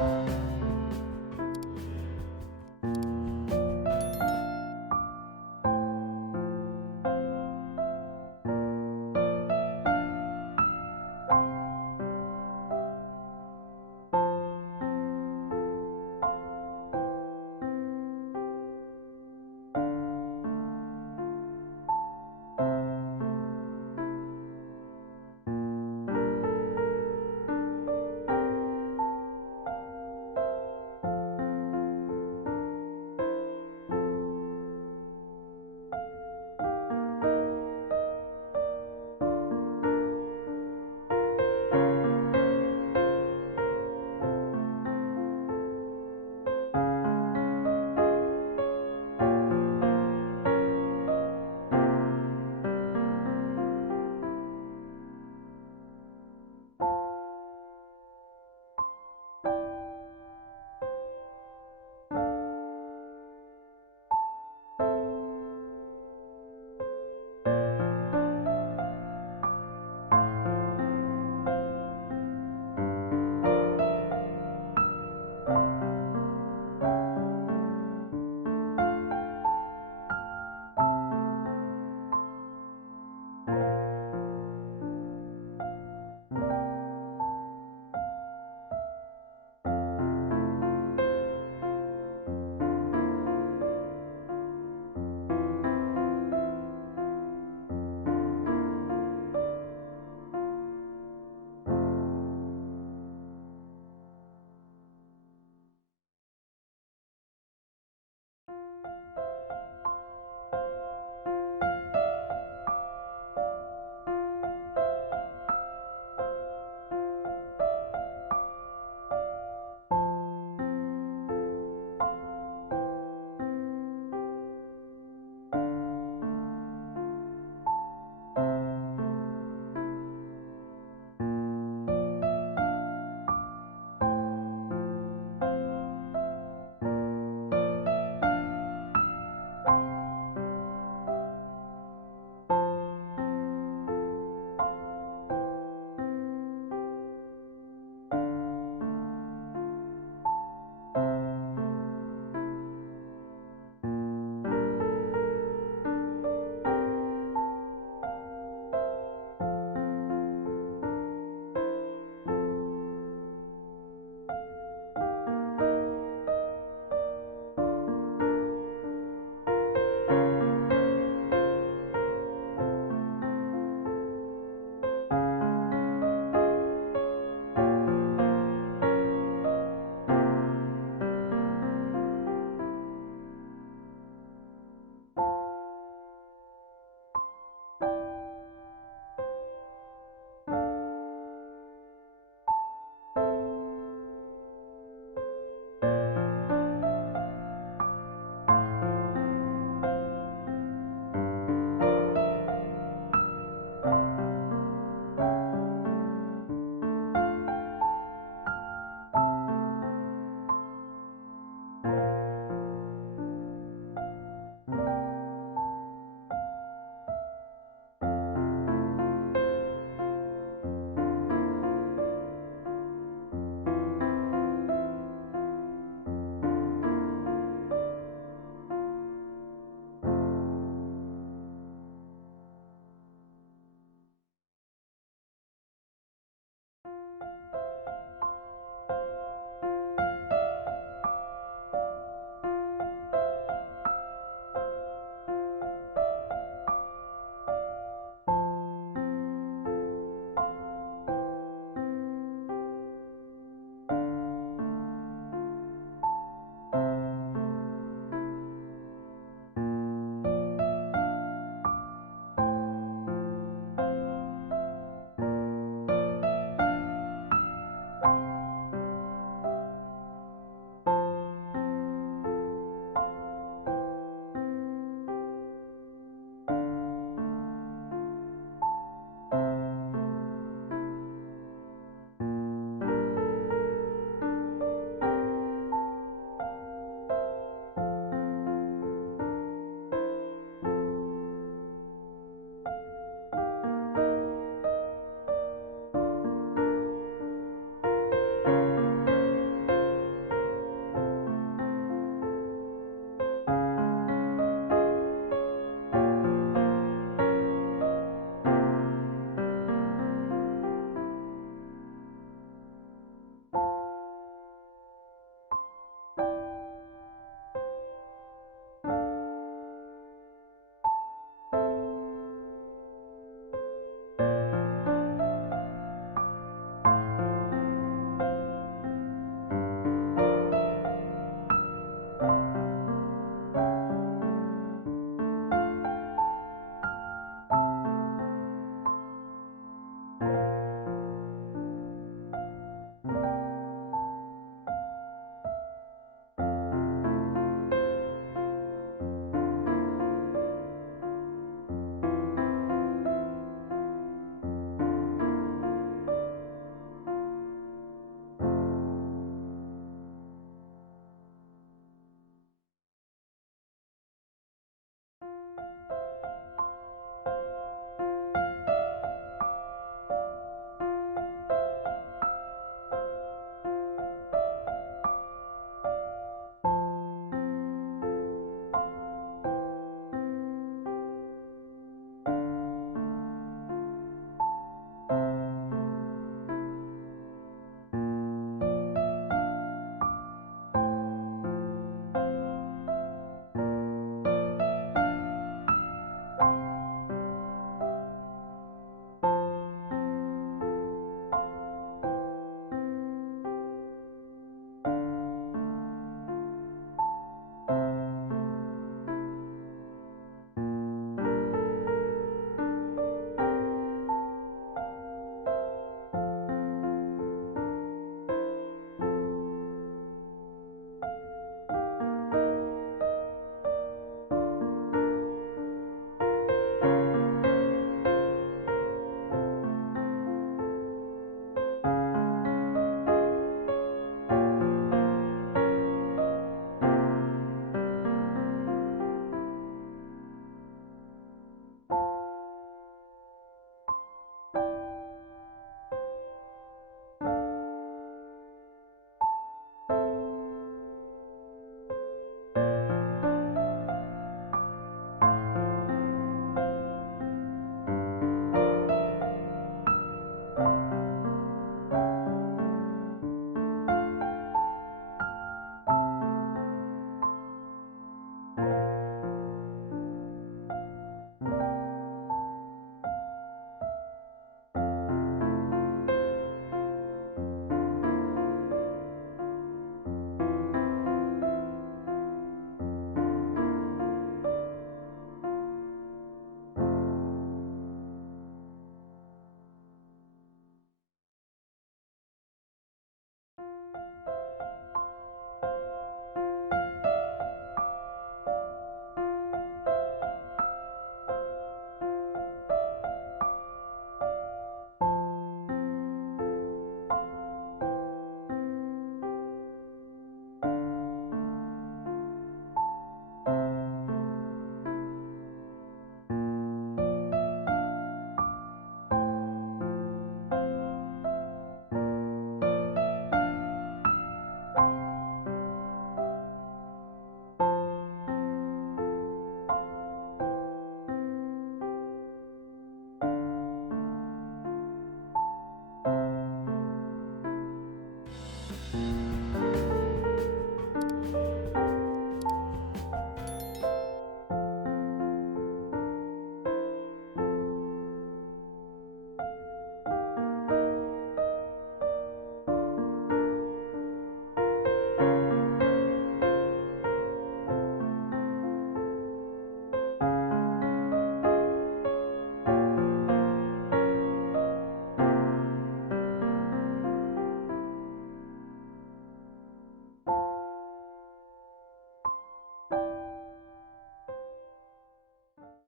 you Amen.